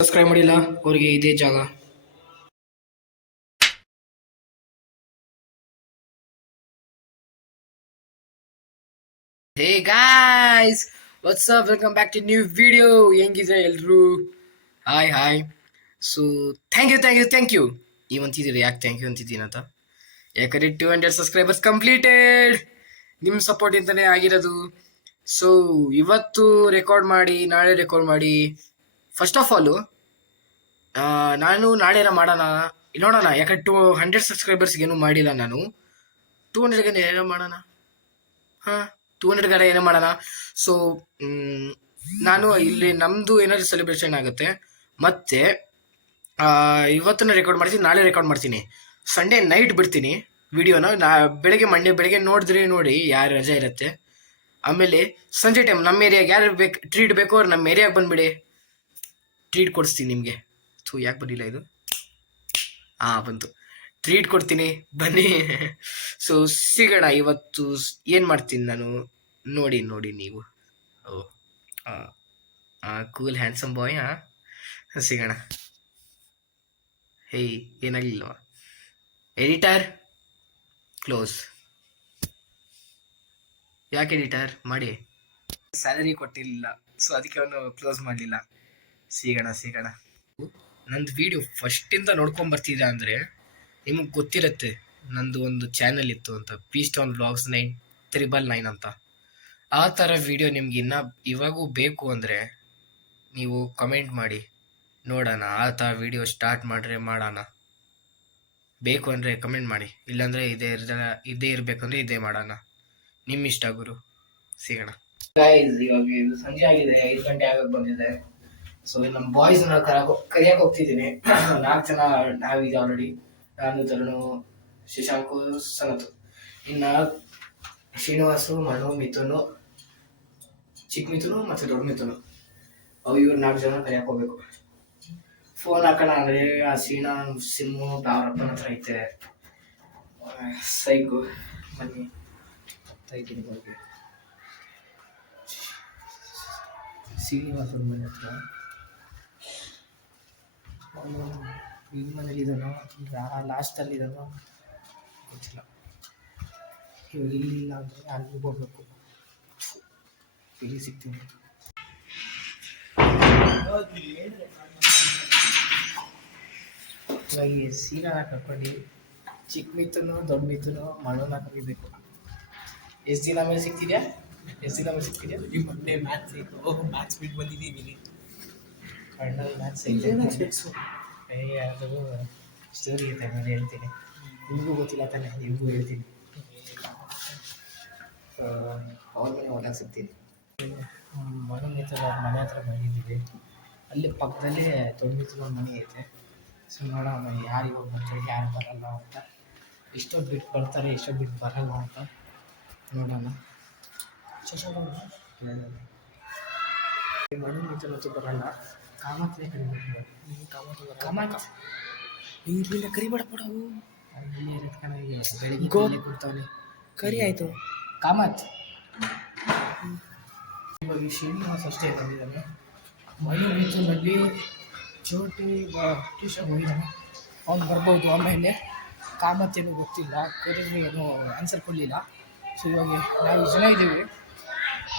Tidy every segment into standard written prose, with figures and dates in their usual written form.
Subscribe ಮಾಡಿಲ್ಲ ಅವರಿಗೆ ಇದೇ ಜಾಗ. Hey guys, what's up, welcome back to new video. ಹೆಂಗಿದೆ ಎಲ್ರು? ಹಾಯ್. ಸೊ ಥ್ಯಾಂಕ್ ಯು ಇವಂತಿದ್ದೀರಿ. ಯಾಕೆ ಥ್ಯಾಂಕ್ ಯು ಅಂತಿದ್ದೀನಿ ಅಂತ? ಯಾಕಂದ್ರೆ 200 ಸಬ್ಸ್ಕ್ರೈಬರ್ಸ್ ಕಂಪ್ಲೀಟೆಡ್. ನಿಮ್ಮ ಸಪೋರ್ಟ್ ಇಂತಾನೆ ಆಗಿರೋದು. ಸೊ ಇವತ್ತು ರೆಕಾರ್ಡ್ ಮಾಡಿ, ನಾಳೆ ರೆಕಾರ್ಡ್ ಮಾಡಿ. ಫಸ್ಟ್ ಆಫ್ ಆಲು ನಾನು ನಾಳೆ ಮಾಡೋಣ, ನೋಡೋಣ. ಯಾಕಂದ್ರೆ 200 ಸಬ್ಸ್ಕ್ರೈಬರ್ಸ್ಗೆ ಏನೂ ಮಾಡಿಲ್ಲ ನಾನು. 200ಗೆ ಏನೋ ಮಾಡೋಣ. 200 ಏನೋ ಮಾಡೋಣ. ಸೊ ನಾನು ಇಲ್ಲಿ ನಮ್ಮದು ಏನಾದ್ರು ಸೆಲೆಬ್ರೇಷನ್ ಆಗುತ್ತೆ. ಮತ್ತೆ ಇವತ್ತನ್ನ ರೆಕಾರ್ಡ್ ಮಾಡ್ತೀನಿ, ನಾಳೆ ರೆಕಾರ್ಡ್ ಮಾಡ್ತೀನಿ. ಸಂಡೇ ನೈಟ್ ಬಿಡ್ತೀನಿ ವಿಡಿಯೋನ. ಮಂಡೇ ಬೆಳಗ್ಗೆ ನೋಡಿದ್ರೆ ನೋಡಿ ಯಾರು ರಜೆ ಇರುತ್ತೆ. ಆಮೇಲೆ ಸಂಜೆ ಟೈಮ್ ನಮ್ಮ ಏರಿಯಾಗೆ ಯಾರು ಟ್ರೀಟ್ ಬೇಕೋ ಅವ್ರು ನಮ್ಮ ಏರಿಯಾಗೆ ಬಂದುಬಿಡಿ, ಟ್ರೀಟ್ ಕೊಡಿಸ್ತೀನಿ ನಿಮಗೆ. ಯಾಕೆ ಬಂದಿಲ್ಲ ಇದು? ಬಂತು. ಟ್ರೀಟ್ ಕೊಡ್ತೀನಿ, ಬನ್ನಿ. ಸೊ ಸಿಗೋಣ. ಇವತ್ತು ಏನು ಮಾಡ್ತೀನಿ ನಾನು ನೋಡಿ ನೀವು. Cool handsome boy. ಸಿಗೋಣ. ಹೇಯ್, ಏನಾಗಲಿಲ್ವಾ? Editor close. ಯಾಕೆ ಎಡಿಟರ್ ಮಾಡಿ? ಸ್ಯಾಲರಿ ಕೊಟ್ಟಿರಲಿಲ್ಲ, ಸೊ ಅದಕ್ಕೆ ಅವನು ಕ್ಲೋಸ್ ಮಾಡಲಿಲ್ಲ. ಸಿಗೋಣ. ನಂದು ವಿಡಿಯೋ ಫಸ್ಟಿಂದ ನೋಡ್ಕೊಂಬರ್ತಿದ್ದ ಅಂದರೆ ನಿಮಗೆ ಗೊತ್ತಿರುತ್ತೆ. ನಂದು ಒಂದು ಚಾನಲ್ ಇತ್ತು ಅಂತ, ಪೀಸ್ಟೌನ್ ವ್ಲಾಗ್ಸ್ 999 ಅಂತ. ಆ ಥರ ವಿಡಿಯೋ ನಿಮ್ಗೆ ಇವಾಗೂ ಬೇಕು ಅಂದರೆ ನೀವು ಕಮೆಂಟ್ ಮಾಡಿ ನೋಡೋಣ. ಆ ಥರ ವಿಡಿಯೋ ಸ್ಟಾರ್ಟ್ ಮಾಡೋಣ. ಬೇಕು ಅಂದರೆ ಕಮೆಂಟ್ ಮಾಡಿ, ಇಲ್ಲಾಂದರೆ ಇದೇ ಇರಬೇಕಂದ್ರೆ ಇದೇ ಮಾಡೋಣ. ನಿಮ್ಮ ಇಷ್ಟ ಗುರು. ಸಿಗೋಣ. ಇವಾಗ ಇದು ಸಂಜೆ ಆಗಿದೆ, 5 ಗಂಟೆ ಆಗಕ್ಕೆ ಬಂದಿದೆ. ಸೊ ನಮ್ಮ ಬಾಯ್ಸ್ನ ಕರಿಯಕ್ಕೆ ಹೋಗ್ತಿದ್ದೀನಿ. 4 ಜನ ನಾವೀಗ ಆಲ್ರೆಡಿ. ನಾನು, ತರುಣು, ಶಶಾಂಕು, ಸನತು. ಇನ್ನು ಶ್ರೀನಿವಾಸು, ಮನು, ಮಿಥುನು, ಚಿಕ್ಕ ಮಿಥುನು ಮತ್ತು ದೊಡ್ಡ ಮಿಥುನು. ಇವ್ರು 4 ಜನ ಕರಿಯಕ್ಕೆ ಹೋಗ್ಬೇಕು. ಫೋನ್ ಹಾಕೋಣ ಅಂದರೆ ಆ ಸೀನಾ ಸಿಮ್ಮು ಅವ್ರಪ್ಪನ ಹತ್ರ ಐತೆ. ಸೈಕು ಬನ್ನಿ ತೈತೀನಿ ಬಗ್ಗೆ. ಶ್ರೀನಿವಾಸನ ಮನೆ ಹತ್ರ ಇದು ಮನೇಲಿ ಇದನೋ ಲಾಸ್ಟಲ್ಲಿ ಇದನೋ ಗೊತ್ತಿಲ್ಲ. ಇವಾಗ ಇಲ್ಲಿಲ್ಲ ಅಂದರೆ ಅಲ್ಲಿ ಹೋಗ್ಬೇಕು. ಇಲ್ಲಿ ಸಿಗ್ತೀನಿ. ಇವಾಗ ಸೀನಾ ಕರ್ಕೊಂಡು ಚಿಕ್ಕ ಮಿಥುನು, ದೊಡ್ಡ ಮಿಥುನು, ಮಣ್ಣನ್ನ ಕರಿಬೇಕು. ಎಷ್ಟು ದಿನ ಮೇಲೆ ಸಿಗ್ತಿದ್ಯಾ? ಈ ಮೊನ್ನೆ ಮ್ಯಾಥ್ಸ್ ಇತ್ತು, ಮ್ಯಾಥ್ಸ್ ಬಿಟ್ಟು ಬಂದಿದ್ದೀವಿ. ಫೈನಲ್ ಮ್ಯಾಥ್ಸ್ ಐತೆ. ಅದು ಸ್ಟೋರಿ ಐತೆ, ನಾನು ಹೇಳ್ತೀನಿ. ನಿಮಗೂ ಗೊತ್ತಿಲ್ಲ ತಾನೆ, ನಿಮಗೂ ಹೇಳ್ತೀನಿ. ಅವ್ರ ಮನೆ ಹೊರಗೆ ಸಿಗ್ತೀನಿ. ಮನೆ ಮಿಥುನ ಅವ್ರ ಮನೆ ಹತ್ರ ಬಂದಿದ್ದೀವಿ. ಅಲ್ಲಿ ಪಕ್ಕದಲ್ಲೇ ದೊಡ್ಡ ಮಿಥುನ ಮನೆ ಐತೆ. ಸೊ ನೋಡೋಣ ಯಾರಿಗೆ ಬರ್ತಾರೆ, ಯಾರು ಬರಲ್ಲ ಅಂತ. ಎಷ್ಟೊತ್ತು ಬಿಟ್ಟು ಬರ್ತಾರೆ, ಎಷ್ಟೊತ್ತು ಬಿಟ್ಟು ಬರಲ್ಲ ಅಂತ ನೋಡೋಣ. ಮಣ್ಣು ಮಿಥುನತ್ತು ಬರಲ್ಲ. ಕಾಮತ್ನೇ ಕರಿಬೇಕು. ಇಲ್ಲಿಂದ ಕರಿಬೇಡ ಕೊಡವು. ಬೆಳಿಗ್ಗೆ ಕೊಡ್ತಾನೆ. ಕರಿ ಆಯಿತು. ಕಾಮತ್ ಇವಾಗ ಶ್ರೀನಿವಾಸ ಅಷ್ಟೇ ಬಂದಿದ್ದಾನೆ. ಮಣ್ಣು ಮಿಥುನಲ್ಲಿ ಚೋಟಿ ಟ್ಯೂಷನ್ ಹೋಗಿದ್ದಾನೆ. ಅವ್ನು ಬರ್ಬೋದು. ಆಮೇಲೆ ಕಾಮತ್ ಏನೂ ಗೊತ್ತಿಲ್ಲ, ಕರೀದ್ರೆ ಏನೂ ಆನ್ಸರ್ ಕೊಡಲಿಲ್ಲ. ಸೊ ಇವಾಗ ನಾವು ಜನ ಇದ್ದೀವಿ,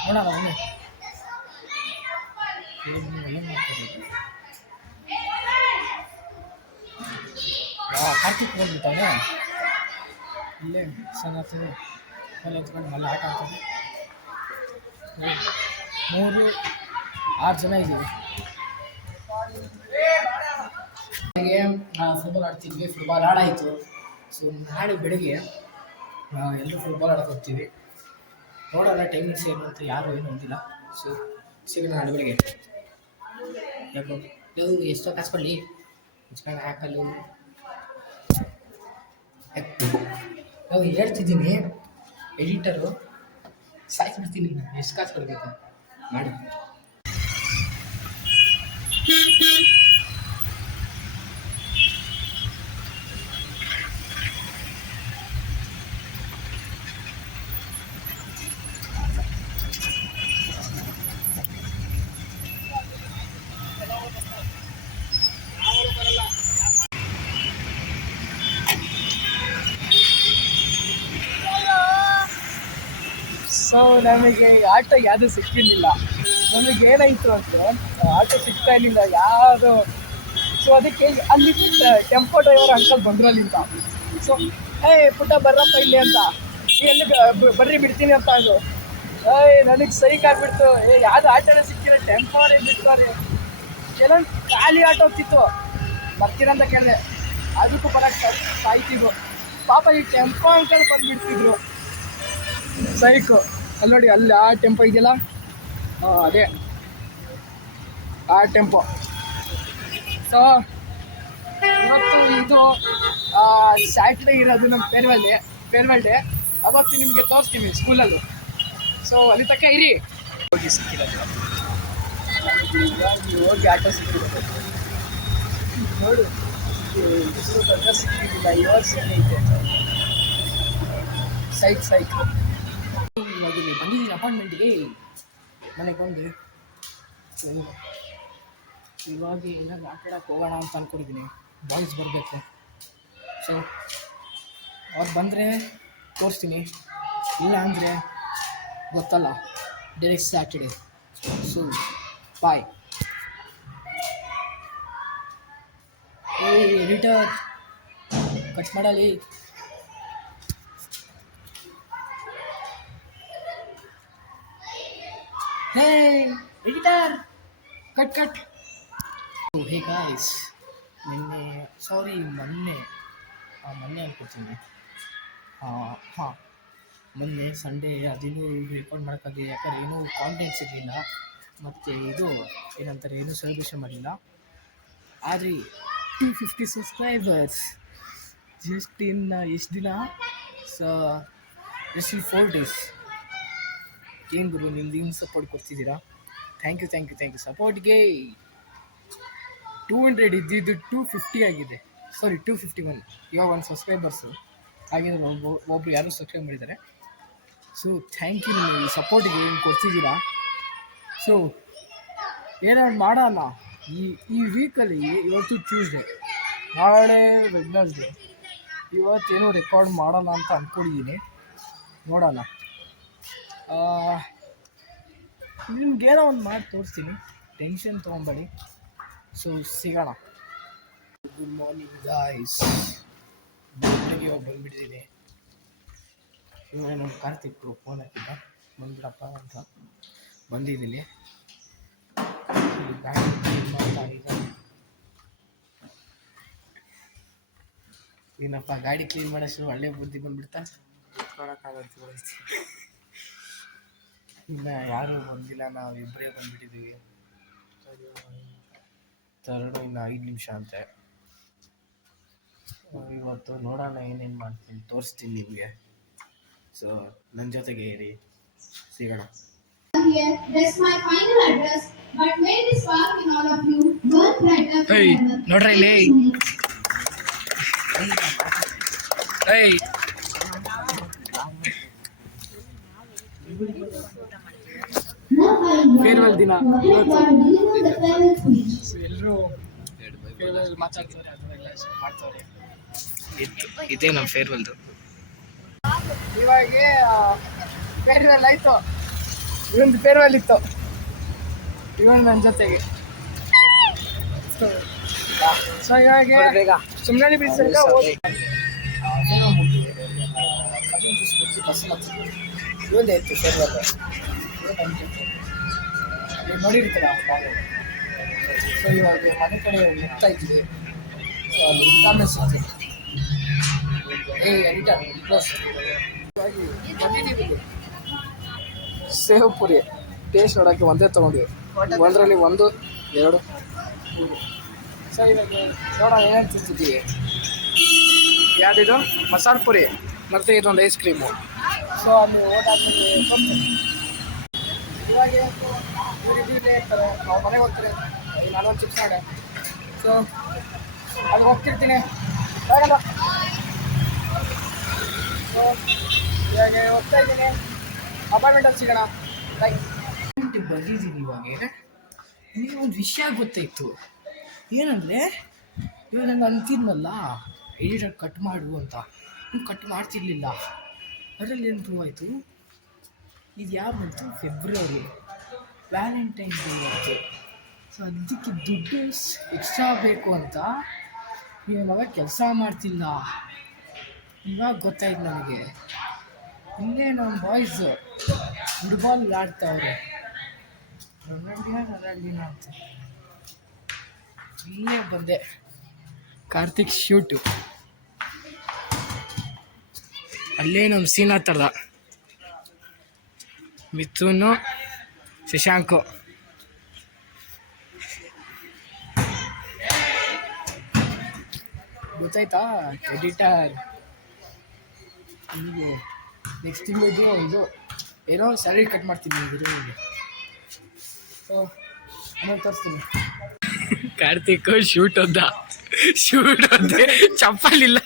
ನೋಡೋಣ. ಅವನು ಏನು ಮಾಡ್ತಾರೆ? ಕಾರ್ತಿಕ್ ಬಂದ್ಬಿಟ್ಟಾನೆ. ಇಲ್ಲೇ ಸನತ್ ಮೇಲೆ ಎತ್ಕೊಂಡು ಮಲ್ಲ ಆಟ ಆಡ್ತಾನೆ. 6 ಜನ ಇದ್ದೀವಿ. ಫುಟ್ಬಾಲ್ ಆಡ್ತಿದ್ವಿ. ಫುಟ್ಬಾಲ್ ಆಡಾಯಿತು. ಸೊ ನಾಳೆ ಬೆಳಗ್ಗೆ ಎಲ್ಲರೂ ಫುಟ್ಬಾಲ್ ಆಡೋಕೆ ಹೋಗ್ತೀವಿ. ನೋಡೋಣ ಟೈಮಿಂಗ್ಸ್ ಏನು ಅಂತ, ಯಾರು ಏನು ಅಂದಿಲ್ಲ. ಸೊ ಸಿಗೋಣ ನಾಳೆ ಬೆಳಗ್ಗೆ. ಯಾಕೋ ಎಷ್ಟೋ ಕಾಸ್ಕೊಳ್ಳಿ ಮುಚ್ಕೊಂಡು ಹಾಕಲು ಹೇಳ್ತಿದ್ದೀನಿ. ಎಡಿಟರು ಸಾಯ್ಬಿಡ್ತೀನಿ. ಎಷ್ಟು ಕಾಸು ಕೊಡಬೇಕು ಮಾಡಿ. ಸೊ ನಮಗೆ ಆಟೋ ಯಾವುದು ಸಿಕ್ಕಿರಲಿಲ್ಲ. ನಮಗೆ ಏನಾಯಿತು ಅಂದರೆ ಆಟೋ ಸಿಗ್ತಾ ಇರಲಿಲ್ಲ ಯಾವುದು. ಸೊ ಅದಕ್ಕೆ ಅಲ್ಲಿ ಟೆಂಪೋ ಡ್ರೈವರ್ ಅಂಕಲ್ ಬಂದರು ಅಲ್ಲಿಂದ. ಸೊ ಪುಟ್ಟ ಬರ್ರಪ್ಪ ಇಲ್ಲಿ ಅಂತ, ಎಲ್ಲಿ ಬರ್ರಿ ಬಿಡ್ತೀನಿ ಅಂತ ಅದು. ನನಗೆ ಸೈಕ್ ಆಗಿಬಿಡ್ತು. ಯಾವುದು ಆಟೋನೇ ಸಿಕ್ಕಿರೋ, ಟೆಂಪೋರೇ ಬಿಡ್ತಾರೆ. ಕೆಲವೊಂದು ಖಾಲಿ ಆಟೋ ಹೋಗ್ತಿತ್ತು, ಬರ್ತೀರಂತ ಕೇಳಿದೆ, ಅದಕ್ಕೂ ಬರೋಕ್ಕೆ ಸಾಯ್ತಿದ್ರು. ಪಾಪ ಈ ಟೆಂಪೋ ಅಂಕಲ್ ಬಂದುಬಿಡ್ತಿದ್ರು. ಸೈಕು. ಅಲ್ಲಿ ನೋಡಿ, ಅಲ್ಲಿ ಆ ಟೆಂಪೋ ಇದೆಯಲ್ಲ, ಅದೇ ಆ ಟೆಂಪೋ. ಸೊ ಇವತ್ತು ಇದು ಸ್ಯಾಟರ್ಡೇ ಇರೋದು ನಮ್ಮ ಫೇರ್ವೆಲ್ ಡೇ. ಅವತ್ತು ನಿಮಗೆ ತೋರಿಸ್ತೀವಿ ಸ್ಕೂಲಲ್ಲೂ. ಸೊ ಅಲ್ಲಿ ತನಕ ಇರಿ. ಹೋಗಿ ಸಿಕ್ಕಿರೋದು, ಹೋಗಿ ಆಟೋ ಸಿಕ್ಕಿರೋದು ನೋಡು. ಎಷ್ಟು ದೊಡ್ಡ ಸಿಕ್ಕಿರಲಿಲ್ಲ, ಇವಾಗ ಸಿಕ್ಕೈತೆ. ಸೈಕ್ ಇವಾಗ ಬಂದಿದ್ದೀನಿ ಅಪಾರ್ಟ್ಮೆಂಟಿಗೆ, ಮನೆಗೆ ಬಂದು. ಇವಾಗ ಏನಾದ್ರು ಆಟ ಆಡೋಕ್ಕೆ ಹೋಗೋಣ ಅಂತ ಅಂದ್ಕೊಂಡಿದ್ದೀನಿ. ಬಾಯ್ಸ್ ಬರಬೇಕು. ಸೊ ಅವ್ರು ಬಂದರೆ ತೋರಿಸ್ತೀನಿ, ಇಲ್ಲ ಅಂದರೆ ಗೊತ್ತಲ್ಲ, direct Saturday. So bye. Editor cut ಮಾಡಲಿ. Editor cut. ಹೇ ಗಾಯ್ಸ್, ಮೊನ್ನೆ ಅನ್ಕೊಡ್ತೀನಿ. ಮೊನ್ನೆ ಸಂಡೇ ಅದೇನೂ ರೆಕಾರ್ಡ್ ಮಾಡೋಕ್ಕಾಗಿ, ಯಾಕಂದರೆ ಏನೂ ಕಾಂಟೆಂಟ್ ಸಿಗಲಿಲ್ಲ, ಮತ್ತು ಇದು ಏನಂತಾರೆ, ಏನೂ ಸೆಲೆಬ್ರೇಷನ್ ಮಾಡಿಲ್ಲ. ಆದರೆ 250 ಸಬ್ಸ್ಕ್ರೈಬರ್ಸ್ ಜಸ್ಟ್ ಇನ್ ಎಷ್ಟು ದಿನ, ಜಸ್ಟ್ ಇನ್ 4 days. ಏನು ಗುರು, ನಿಮ್ದು ಹಿಂಗೆ ಸಪೋರ್ಟ್ ಕೊಡ್ತಿದ್ದೀರಾ. ಥ್ಯಾಂಕ್ ಯು ಸಪೋರ್ಟ್ಗೆ. 200 ಇದ್ದಿದ್ದು 250 ಆಗಿದೆ. ಸಾರಿ 251. ಇವಾಗ 1 ಸಬ್ಸ್ಕ್ರೈಬರ್ಸು ಹಾಗಿದ್ರೆ ಒಬ್ಬರು ಯಾರು ಸಬ್ಸ್ಕ್ರೈಬ್ ಮಾಡಿದ್ದಾರೆ. ಸೊ ಥ್ಯಾಂಕ್ ಯು, ನಿಮಗೆ ಈ ಸಪೋರ್ಟಿಗೆ ಏನು ಕೊಡ್ತಿದ್ದೀರಾ. ಸೊ ಏನಾದ್ರು ಮಾಡೋಣ ಈ ವೀಕಲ್ಲಿ. ಇವತ್ತು ಟ್ಯೂಸ್ಡೇ, ನಾಳೆ ವೆಡ್ನಸ್ಡೇ. ಇವತ್ತೇನೋ ರೆಕಾರ್ಡ್ ಮಾಡೋಣ ಅಂತ ಅಂದ್ಕೊಂಡಿದ್ದೀನಿ, ನೋಡೋಣ. ನಿಮ್ಗೇನೋ ಒಂದು ಮಾಡಿ ತೋರಿಸ್ತೀನಿ, ಟೆನ್ಷನ್ ತೊಗೊಬೇಡಿ. ಸೊ ಸಿಗೋಣ. Good morning guys. ಬೆಳಗ್ಗೆ ಇವಾಗ ಬಂದುಬಿಟ್ಟಿದ್ದೀನಿ. ಇವಾಗ ನಮ್ಮ ಕಾರ್ತಿಕ್ರು ಫೋನ್ ಹಾಕಿದ್ದ, ಬಂದ್ಬಿಡಪ್ಪ ಅಂತ ಬಂದಿದ್ದೀನಿ. ಗಾಡಿ ಕ್ಲೀನ್ ಮಾಡ್ತಾ ಇದ್ದಾರೆ. ಏನಪ್ಪ ಗಾಡಿ ಕ್ಲೀನ್ ಮಾಡೋಷ್ಟು ಒಳ್ಳೆ ಬುದ್ಧಿ ಬಂದುಬಿಡ್ತಾ. ಇನ್ನು ಯಾರೂ ಬಂದಿಲ್ಲ, ನಾವು ಇಬ್ಬರೇ ಬಂದುಬಿಟ್ಟಿದ್ದೀವಿ. ಇನ್ನು 5 ನಿಮಿಷ ಅಂತೆ. ಇವತ್ತು ನೋಡೋಣ ಏನೇನು ಮಾಡ್ತೀನಿ, ತೋರಿಸ್ತೀನಿ ನಿಮಗೆ. ಸೊ ನನ್ನ ಜೊತೆಗೆ ಇರಿ, ಸಿಗೋಣ. ನೋಡ್ರಿ ಇಲ್ಲಿ ಫೇರ್ವೆಲ್ ದಿನ ಇವತ್ತು. ಎಲ್ಲರೂ ಫೇರ್ವೆಲ್ ಮಾತಾಡ್ತಾರೆ, ಅದನ್ನೆಲ್ಲ ಮಾಡ್ತಾರೆ. ಇದೇ ನಮ್ಮ ಫೇರ್ವೆಲ್ದು. ಇವಾಗ ಫೇರ್ವೆಲ್ ಆಯಿತು, ಇವೊಂದು ಫೇರ್ವೆಲ್ ಇತ್ತು, ಇವನು ನನ್ನ ಜೊತೆಗೆ. ಸೊ ಇವಾಗ ಸುಮ್ಮನೆ ಬಿಡಿಸಿದ್ರೆ ಇವೊಂದೇ ಇತ್ತು ಫೇರ್ವೆಲ್. ನೋಡಿರ್ತೀರ. ಸೊ ಇವಾಗ ಮನೆ ಕಡೆ ಹೋಗ್ತಾ ಇದ್ದೀವಿ. ಸೊ ಅಲ್ಲಿ ಕಾಮೆಂಟ್ ಸಿಗ್ತೀವಿ. ಎಡಿಟರ್ ಪ್ಲಸ್ ಬಂದಿದ್ದೀವಿ. ಸೇವ್ ಪುರಿ ಟೇಸ್ಟ್ ನೋಡೋಕ್ಕೆ ಒಂದೇ ತೊಗೊಂಡ್ವಿ, ಒಂದರಲ್ಲಿ 1, 2, 3. ಸೊ ಇವಾಗ ನೋಡೋಣ ಏನೇನು ತಿಂತಿದ್ದೀವಿ. ಯಾವುದಿದು ಮಸಾಲೆ ಪುರಿ ಮತ್ತು ಇದೊಂದು ಐಸ್ ಕ್ರೀಮು. ಸೊ ಅಲ್ಲಿ ಓಡಾಡ್ತೀವಿ. ಇವಾಗ ಇರ್ತಾರೆ, ನಾವು ಮನೆಗೆ ಹೋಗ್ತಾರೆ. ನಾನೊಂದು ಚಿಪ್ಸ್ ಮಾಡೆ. ಸೊ ಅಲ್ಲಿ ಹೋಗ್ತಿರ್ತೀನಿ, ಆಗಲ್ಲ. ಸೊ ಇವಾಗ ಹೋಗ್ತಾ ಇದ್ದೀನಿ, ಅಪಾರ್ಟ್ಮೆಂಟಲ್ಲಿ ಸಿಗೋಣ. ಬಂದಿದ್ದೀನಿ. ಇವಾಗ ನಿಮಗೆ ಒಂದು ವಿಷಯ ಗೊತ್ತಾಯಿತು. ಏನಂದರೆ ಇವಾಗ ನಾನು ಅಂತಿದ್ನಲ್ಲ ಎಡಿಟರ್ ಕಟ್ ಮಾಡು ಅಂತ, ಕಟ್ ಮಾಡ್ತಿರ್ಲಿಲ್ಲ. ಅದರಲ್ಲಿ ಏನು ಪ್ರೂವ್ ಆಯಿತು, ಇದು ಯಾವ ಬಂತು ಫೆಬ್ರವರಿ, ವ್ಯಾಲೆಂಟೈನ್ಸ್ ಡೇ ಇತ್ತು. ಸೊ ಅದಕ್ಕೆ ದುಡ್ಡು ಎಕ್ಸ್ಟ್ರಾ ಬೇಕು ಅಂತ ಇವಾಗ ಕೆಲಸ ಮಾಡ್ತಿಲ್ಲ. ಇವಾಗ ಗೊತ್ತಾಯ್ತು ನನಗೆ. ಇಲ್ಲೇ ನಮ್ಮ ಬಾಯ್ಸ್ ಫುಟ್ಬಾಲ್ ಆಡ್ತಾವ್ರೆ, ನರಳಿನ ಅಂತ. ಇಲ್ಲೇ ಬಂದೆ, ಕಾರ್ತಿಕ್ ಶೂಟು. ಅಲ್ಲೇ ನಮ್ಮ ಸೀನಾ ತರ್ದ, ಮಿಥುನು, ಶಶಾಂಕು. ಗೊತ್ತಾಯ್ತಾ ಎಡಿಟರ್? ನಿಮಗೆ ನೆಕ್ಸ್ಟ್ ತಿಂಗಳು ಇದು ಏನೋ ಸ್ಯಾಲರಿ ಕಟ್ ಮಾಡ್ತೀನಿ ನಿಮಗೆ. ಸೊ ಆಮೇಲೆ ತೋರಿಸ್ತೀನಿ. ಕಾರ್ತಿಕ್ ಶೂಟ್ ಒಂದ ಚಪ್ಪಲಿಲ್ಲ.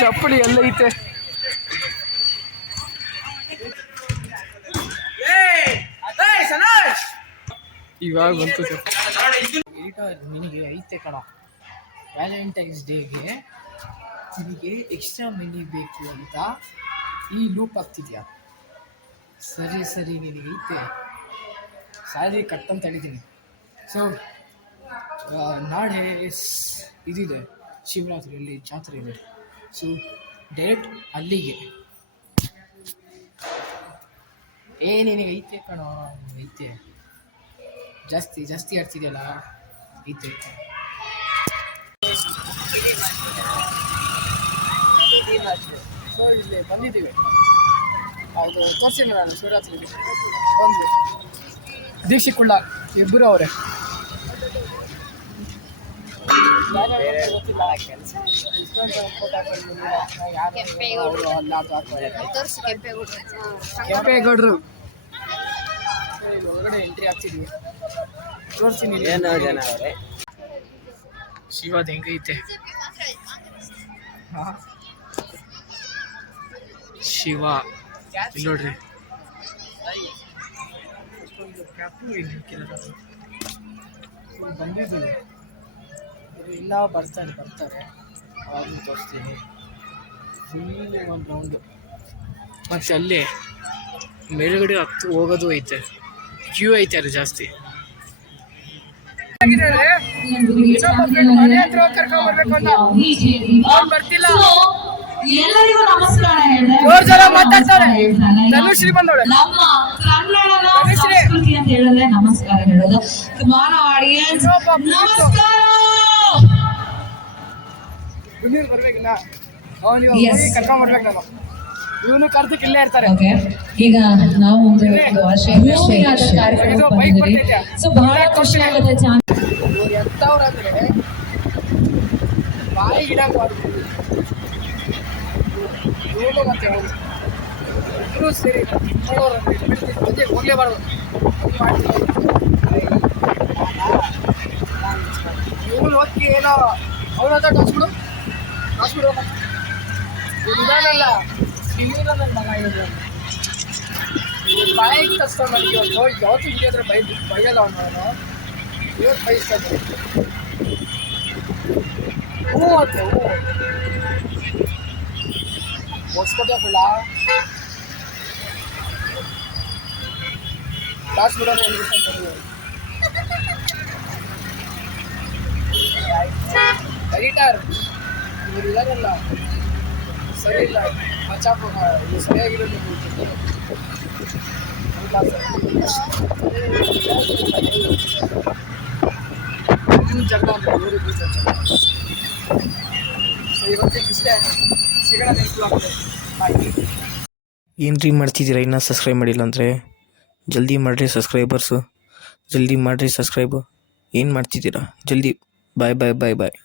ಚಪ್ಪಲಿ ಎಲ್ಲ ಐತೆ. ಇವಾಗ ಬಂತು ನಿನಗೆ ಐತೆ ಕಣ. ವ್ಯಾಲೆಂಟೈನ್ಸ್ ಡೇಗೆ ನಿನಗೆ ಎಕ್ಸ್ಟ್ರಾ ಮನಿ ಬೇಕು ಅಂತ ಈ ಲೂಪ್ ಆಗ್ತಿದ್ಯಾ? ಸರಿ ಸರಿ, ನಿನಗೆ ಐತೆ, ಸ್ಯಾಲ್ರಿ ಕಟ್ ಅಂತ ಹೇಳಿದ್ದೀನಿ. ಸೊ ನಾಳೆ ಇದಿದೆ, ಶಿವರಾತ್ರಿಯಲ್ಲಿ ಜಾತ್ರೆ ಇದೆ. ಸೊ ಡೈರೆಕ್ಟ್ ಅಲ್ಲಿಗೆ. ನಿನಗೆ ಐತೆ ಕಣೋ, ಐತೆ. ಜಾಸ್ತಿ ಜಾಸ್ತಿ ಆಡ್ತಿದೆಯಲ್ಲ, ಐತೆ. ಸೊ ಇಲ್ಲಿ ಬಂದಿದ್ದೀವಿ, ಅದು ತೋರಿಸಿಲ್ಲ ನಾನು ಶಿವರಾತ್ರಿ ಒಂದು ದೀಕ್ಷೆ ಕುಳ್ಳ ಇಬ್ಬರು ಅವರೇ. ಗೊತ್ತಿಲ್ಲ ಕೆಲಸ ಕೆಂಪೇಗೌಡರು ಒಳಗಡೆ ಎಂಟ್ರಿ ಆಗ್ತಿದ್ವಿ. ತೋರಿಸ್ತೀನಿ ಶಿವದ ಹೆಂಗೈತೆ. ಹಾಂ ಶಿವ ಇಲ್ಲಿ ನೋಡ್ರಿ. ಬಂದಿದ್ದೀವಿ, ಇಲ್ಲ ಬರ್ತಾರೆ ಅವಾಗಲೂ ತೋರಿಸ್ತೀನಿ. ಫುಲ್ ಒಂದು ರೌಂಡು. ಮತ್ತು ಅಲ್ಲೇ ಮೇಲ್ಗಡೆ ಹತ್ತು ಹೋಗೋದು ಐತೆ, ಕ್ಯೂ ಐತೆ ಅದು ಜಾಸ್ತಿ. ಬರ್ತಿಲ್ಲ. ಎಲ್ಲರಿಗೂ ನಮಸ್ಕಾರ. ನಮ್ಮ ಕನ್ನಡದ ಸಂಸ್ಕೃತಿ ಅಂತ ಹೇಳಿದ್ರೆ ನಮಸ್ಕಾರ ಹೇಳೋದು. ನಮಸ್ಕಾರ. ಬರ್ಬೇಕಿಲ್ಲ, ಕರ್ಕೊಂಡ್ ಬರ್ಬೇಕು ನಾನು. ಇವನು ಕಾರ್ತಿಕ್ ಇಲ್ಲೇ ಇರ್ತಾರೆ. ಈಗ ನಾವು ಬಹಳ ಖುಷಿ ಆಗುತ್ತೆ. ಎಂತವ್ರಂದ್ರೆ ಬಾಯಿ ಗಿಡ ಮಾಡ್ಬೋದು ಇವನು ಮತ್ತೆ ಇಬ್ಬರು ಸೇರಿ ಜೊತೆ ಹೋಗ್ಲೇಬಾರ್ದು. ಇವನು ಹೋಗಿ ಏನೋ ಅವನ ಹತ್ರ ಕಳ್ಸ್ಬಿಡು ಇದಾನಲ್ಲ, ನನ್ನ ಮಗ ಇರೋದು. ಬಾಯಿಗೆ ಕಸ್ಕೊಂಡು ನನಗೆ ಯಾವತ್ತು ಹಿಡಿಯೋದ್ರೆ ಬೈಯಲ್ಲ ಅವನು. ಇವತ್ತು ಬಯಸ್ತಾನೆ. ಹ್ಞೂ ಅಂತೆ, ಹ್ಞೂ ಓಡಿಸ್ಕೋಬೇಕಲ್ಲ. ಕ್ಲಾಸ್ ಬಿಡೋಣ ಎಡಿಟರ್ ಇವರು ಇದಾರಲ್ಲ ಸರಿ ಇಲ್ಲ, ಮಚಾಪ ಸರಿಯಾಗಿರೋದು ಜಗಳ ಅಂತ ಊರಿಗೆ. ಸೊ ಇವತ್ತಿಗೆ ಇಷ್ಟೇ, ಸಿಗೋಣ ನೆಕ್ಸ್ಟ್ ಬ್ಲಾಗ್ನಲ್ಲಿ. ಬಾಯ್. ಏನ್ರಿ ಮಾಡ್ತಿದ್ದೀರಾ? ಇನ್ನೂ ಸಬ್ಸ್ಕ್ರೈಬ್ ಮಾಡಿಲ್ಲ ಅಂದರೆ ಜಲ್ದಿ ಮಾಡಿರಿ ಸಬ್ಸ್ಕ್ರೈಬರ್ಸು, ಜಲ್ದಿ ಮಾಡಿರಿ ಸಬ್ಸ್ಕ್ರೈಬು. ಏನು ಮಾಡ್ತಿದ್ದೀರಾ? ಜಲ್ದಿ. ಬಾಯ್ ಬಾಯ್ ಬಾಯ್ ಬಾಯ್.